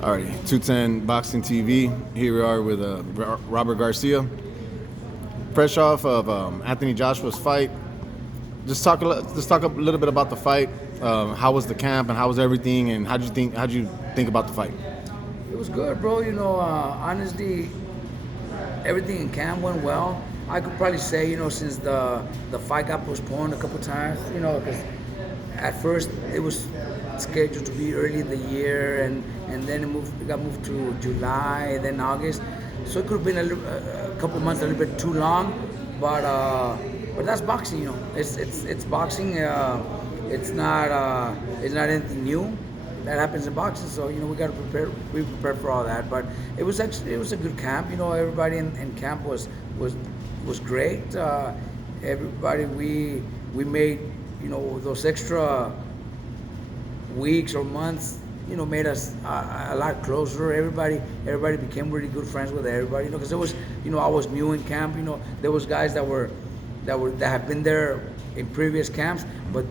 Alrighty, 210 Boxing TV. Here we are with Robert Garcia. Fresh off of Anthony Joshua's fight. Just talk a little bit about the fight. How was the camp and how was everything? And how'd you think about the fight? It was good, bro. Honestly, everything in camp went well. I could probably say, since the fight got postponed a couple times, because at first it was scheduled to be early in the year, and then it got moved to July, then August. So it could have been a couple months a little bit too long, but that's boxing, It's boxing. It's not anything new that happens in boxing. So we got to be prepared for all that. But it was a good camp. Everybody in camp was great. Everybody we made those extra weeks or months made us a lot closer. Everybody became really good friends with everybody. Because there was I was new in camp. There was guys that have been there in previous camps, but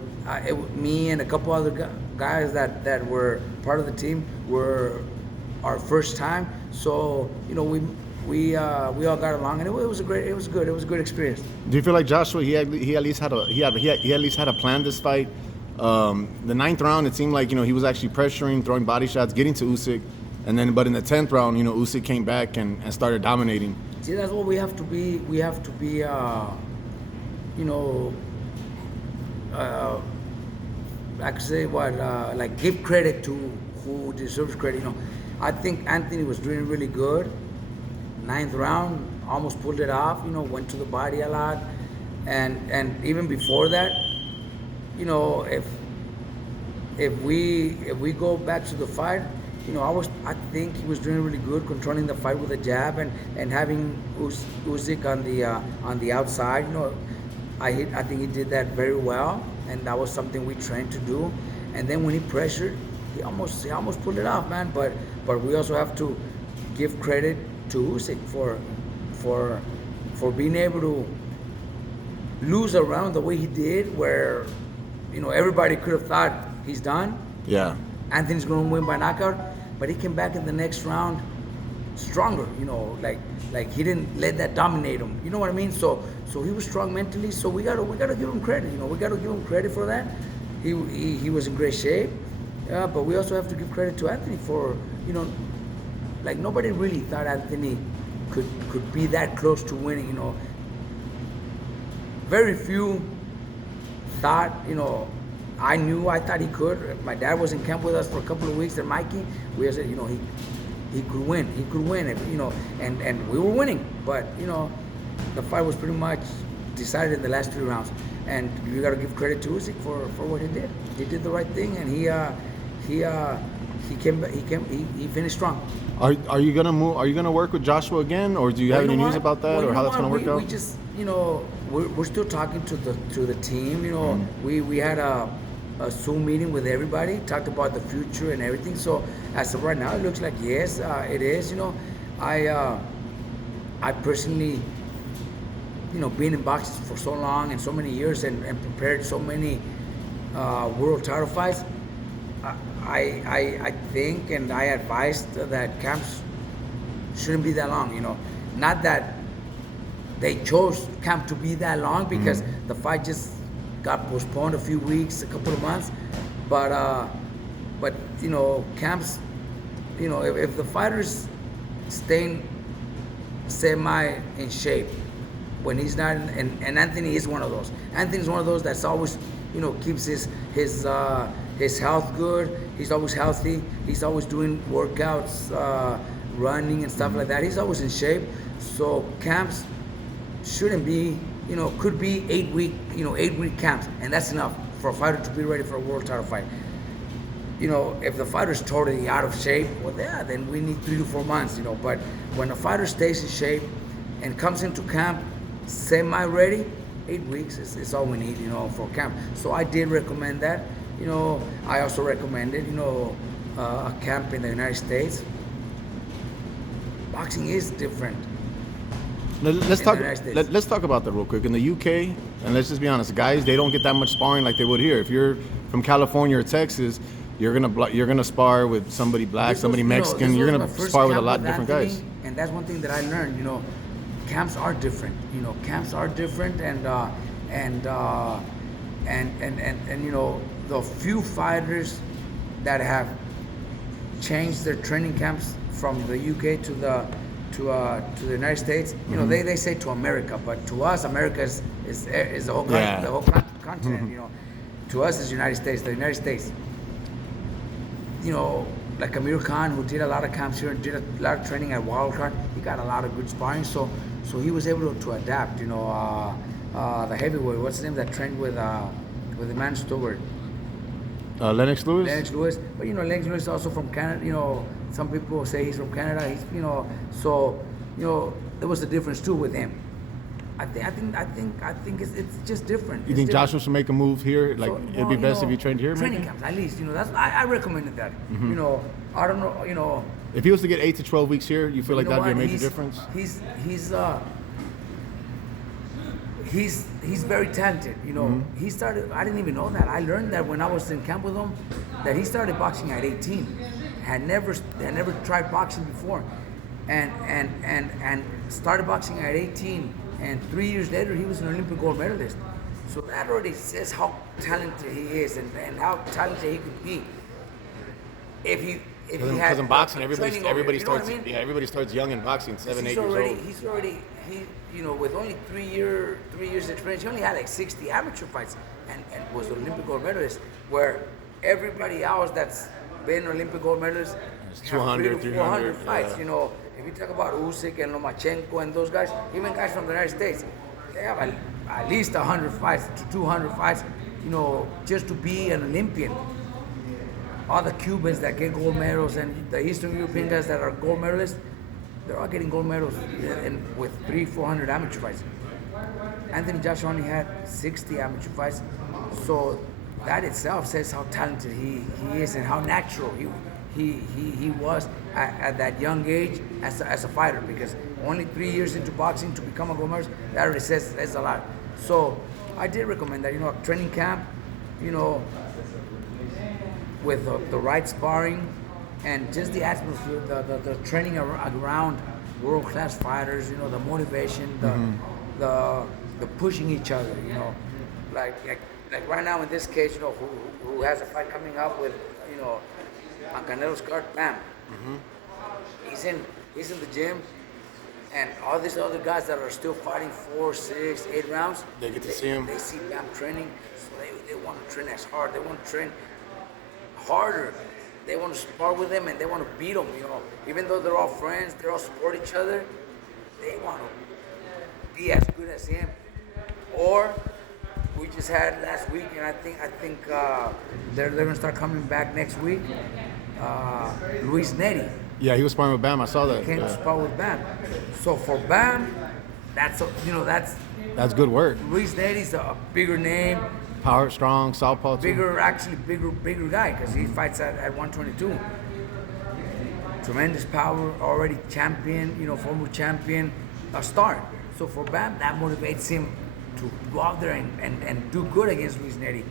me and a couple other guys that were part of the team were our first time. So we all got along, and it was good. It was a good experience. Do you feel like Joshua he at least had a plan this fight? The ninth round, it seemed like he was actually pressuring, throwing body shots, getting to Usyk, but in the 10th round, Usyk came back and started dominating. See, that's what we have to be. We have to be, I could say like give credit to who deserves credit. I think Anthony was doing really good. Ninth round, almost pulled it off. Went to the body a lot, and even before that, if we go back to the fight, I think he was doing really good, controlling the fight with a jab and having Usyk on the outside. I think he did that very well, and that was something we trained to do. And then when he pressured, he almost pulled it off, man. But we also have to give credit to Usyk for being able to lose a round the way he did, where everybody could have thought he's done. Yeah. Anthony's going to win by knockout, but he came back in the next round stronger. Like he didn't let that dominate him. You know what I mean? So he was strong mentally. So we gotta give him credit. We gotta give him credit for that. He was in great shape. But we also have to give credit to Anthony for like nobody really thought Anthony could be that close to winning. Very few thought. I thought he could. My dad was in camp with us for a couple of weeks, and Mikey, we said, he could win. He could win, and we were winning. But the fight was pretty much decided in the last 3 rounds. And you got to give credit to Usyk for what he did. He did the right thing, and he finished strong. Are you gonna move? Are you gonna work with Joshua again, or do you have any news about that, or how that's gonna work out? We just we're still talking to the team. We had a Zoom meeting with everybody, talked about the future and everything. So as of right now, it looks like yes, it is. I personally, being in boxing for so long and so many years and prepared so many world title fights, I think and I advised that camps shouldn't be that long. Not that they chose camp to be that long, because the fight just got postponed a few weeks, a couple of months, but camps, if the fighter's staying semi in shape when he's not and Anthony is one of those. Anthony's one of those that's always keeps his health good. He's always healthy. He's always doing workouts, running and stuff like that. He's always in shape. So camps shouldn't be, could be 8-week camps, and that's enough for a fighter to be ready for a world title fight. If the fighter's totally out of shape, well, yeah, then we need 3 to 4 months. But when a fighter stays in shape and comes into camp semi-ready, 8 weeks is all we need, for camp. So I did recommend that. I also recommended, a camp in the United States. Boxing is different. Let's talk about that real quick. In the UK, and let's just be honest, guys, they don't get that much sparring like they would here. If you're from California or Texas, you're gonna spar with somebody black, This somebody was, you know, Mexican. this You're was gonna my first spar with a camp lot of different Anthony, guys. and that's one thing that I learned. You know, camps are different. You know, camps are different, and you know, the few fighters that have changed their training camps from the UK to the United States. You know, they say to America, but to us, America is the whole Yeah. the whole continent. You know, to us is United States. The United States. You know, like Amir Khan, who did a lot of camps here, did a lot of training at Wildcard. He got a lot of good sparring, so he was able to adapt. You know, the heavyweight, what's his name, that trained with the man Stewart. Lennox Lewis. Lennox Lewis, but you know, Lennox Lewis is also from Canada. You know, some people say he's from Canada. He's, you know, so you know, there was a difference too with him. I think it's just different. You It's think different. Joshua should make a move here? Like So, it'd be you best know, if he trained here, Training maybe. camps, at least. You know, that's I recommended that. You know, I don't know. You know. If he was to get 8 to 12 weeks here, you feel like You know that'd be a what? major difference? He's very talented. You know, he started. I didn't even know that. I learned that when I was in camp with him, that he started boxing at 18. Had never tried boxing before, and started boxing at 18. And 3 years later, he was an Olympic gold medalist. So that already says how talented he is and how talented he could be. If he had Because in boxing, training over everybody here, you know what starts I mean? everybody starts young in boxing, 7, 8 years old. He's already you know, with only 3 years experience, he only had like 60 amateur fights and was an Olympic gold medalist. Where everybody else that's been Olympic gold medalist It's have 200, 300 to 400 300, fights. yeah. You know, if you talk about Uysk and Lomachenko and those guys, even guys from the United States, they have at least 100 fights to 200 fights. You know, just to be an Olympian. All the Cubans that get gold medals and the Eastern European guys that are gold medalists, they're all getting gold medals with 300-400 amateur fights. Anthony Joshua only had 60 amateur fights, so that itself says how talented he is and how natural he was at that young age as a fighter. Because only 3 years into boxing to become a gold medalist, that already says a lot. So I did recommend that, you know, a training camp, you know, with the right sparring and just the atmosphere, the training around world-class fighters, you know, the motivation, the pushing each other, you know, like right now in this case, you know, who has a fight coming up with, you know, on Canelo's card, Bam. He's in the gym, and all these other guys that are still fighting 4, 6, 8 rounds, They get to see him. They see Bam training, so they want to train as hard. They want to train harder. They want to spar with him and they want to beat him. You know, even though they're all friends, they all support each other. They want to be as good as him. Or we just had last week, and I think they're gonna start coming back next week. Luis Neri Yeah, he was sparring with Bam. I saw that. came to Yeah. spar with Bam. So for Bam, that's That's good work. Luis Neri's a bigger name. Power, strong, southpaw too. Bigger guy, because he fights at 122. Tremendous power, already champion, you know, former champion, a star. So for Bam, that motivates him to go out there and do good against Luis Neri.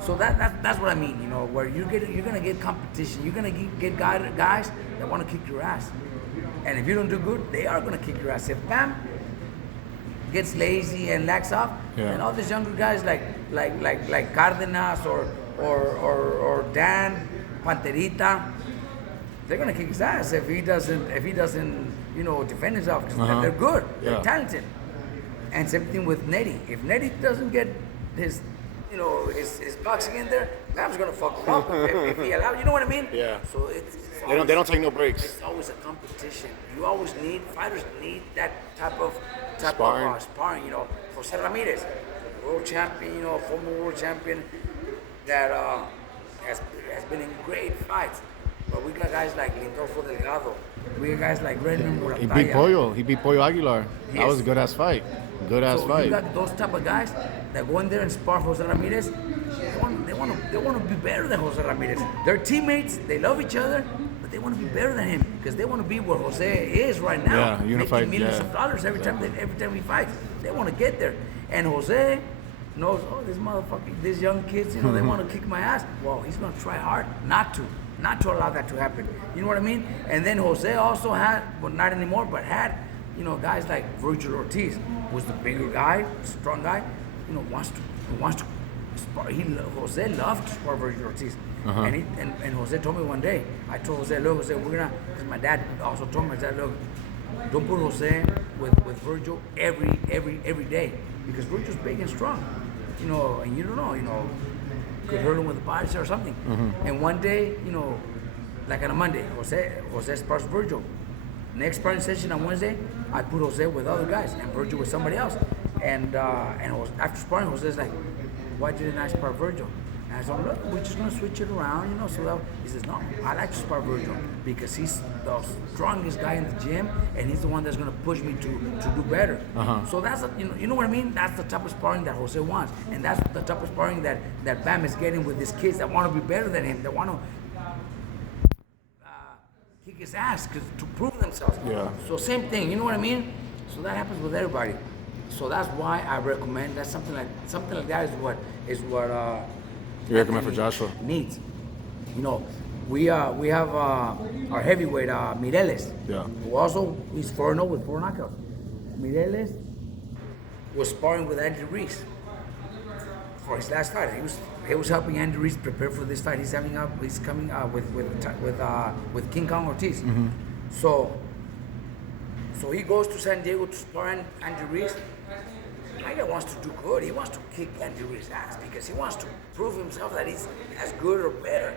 So that's what I mean, you know, where you're gonna get competition. You're gonna get guys that want to kick your ass, and if you don't do good, they are gonna kick your ass. If Bam gets lazy and lacks off, Yeah. and all these younger guys like Cardenas or Dan Panterita, they're gonna kick his ass if he doesn't you know, defend himself, because they're good, they're Yeah. talented. And same thing with Neri. If Neri doesn't get his boxing in there, Bam's gonna fuck him up if he allows. You know what I mean? Yeah. So it's They don't take no breaks. It's always a competition. You always fighters need that type of sparring. You know, Jose Ramirez, world champion, you know, former world champion, that has been in great fights. But we got guys like Lindolfo Delgado. We got guys like Redmond He Murataya. beat Pollo. He beat Pollo Aguilar. That Yes. was a good ass fight. Good ass So fight. you got those type of guys that go in there and spar Jose Ramirez. They want to be better than Jose Ramirez. They're teammates. They love each other, but they want to be better than him because they want to be where Jose is right now, Yeah, unified, making millions yeah. of dollars every time he fights. They want to get there. And Jose knows, oh, this motherfucker, these young kids, you know, they want to kick my ass. Well, he's gonna try hard not to allow that to happen. You know what I mean? And then Jose also had, well, not anymore, but had, you know, guys like Virgil Ortiz, was the bigger guy, strong guy, you know, wants to spar. Jose loved to spar Virgil Ortiz. And Jose told me one day, I told Jose, look, Jose, we're gonna, because my dad also told me, I said, look, don't put Jose with Virgil every day, because Virgil's big and strong, you know, and you don't know, you know, could hurt him with a body or something. And one day, you know, like on a Monday, Jose spars Virgil. Next sparring session on Wednesday, I put Jose with other guys and Virgil with somebody else. And after sparring, Jose's like, why didn't I spar Virgil? And I said, look, we're just gonna switch it around, you know. So that, he says, no, I like to spar Virgil because he's the strongest guy in the gym, and he's the one that's gonna push me to do better. So that's you know what I mean. That's the type of sparring that Jose wants, and that's the type of sparring that Bam is getting with his kids that want to be better than him, that want to kick his ass to prove themselves. Yeah. So same thing, you know what I mean. So that happens with everybody. So that's why I recommend that something like that is what You recommend for Joshua? needs. You know, we have our heavyweight Mireles. Yeah. Who also he's 4-0 with 4 knockouts. Mireles was sparring with Andy Reese for his last fight. He was helping Andy Reese prepare for this fight. He's coming with King Kong Ortiz. So he goes to San Diego to spar Andy Reese. My guy wants to do good. He wants to kick Andy Reese's ass because he wants to prove himself that he's as good or better.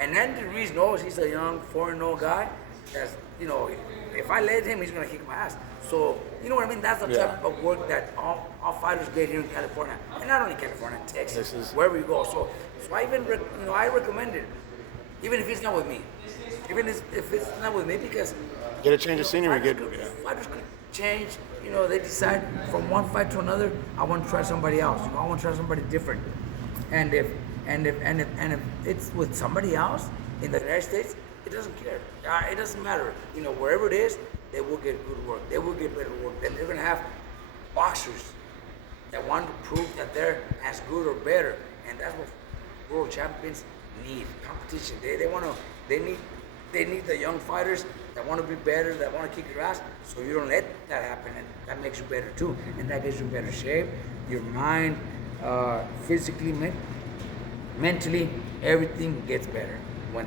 And Andy Reese knows he's a young 4-0 guy. That's, you know, if I let him, he's gonna kick my ass. So you know what I mean? That's the type of work that all fighters get here in California, and not only California, Texas, wherever you go. So I even I recommend it, even if it's not with me, even if it's not with me, because Get a change of scenery. Fighters could change. You know, they decide from one fight to another, I want to try somebody else. You know, I want to try somebody different. And if it's with somebody else in the United States, it doesn't care. It doesn't matter. You know, wherever it is, they will get good work. They will get better work. And they're gonna have boxers that want to prove that they're as good or better. And that's what world champions need. Competition. They need the young fighters that want to be better, that want to kick your ass, so you don't let that happen, and that makes you better too, and that gives you better shape, your mind, physically, mentally, everything gets better.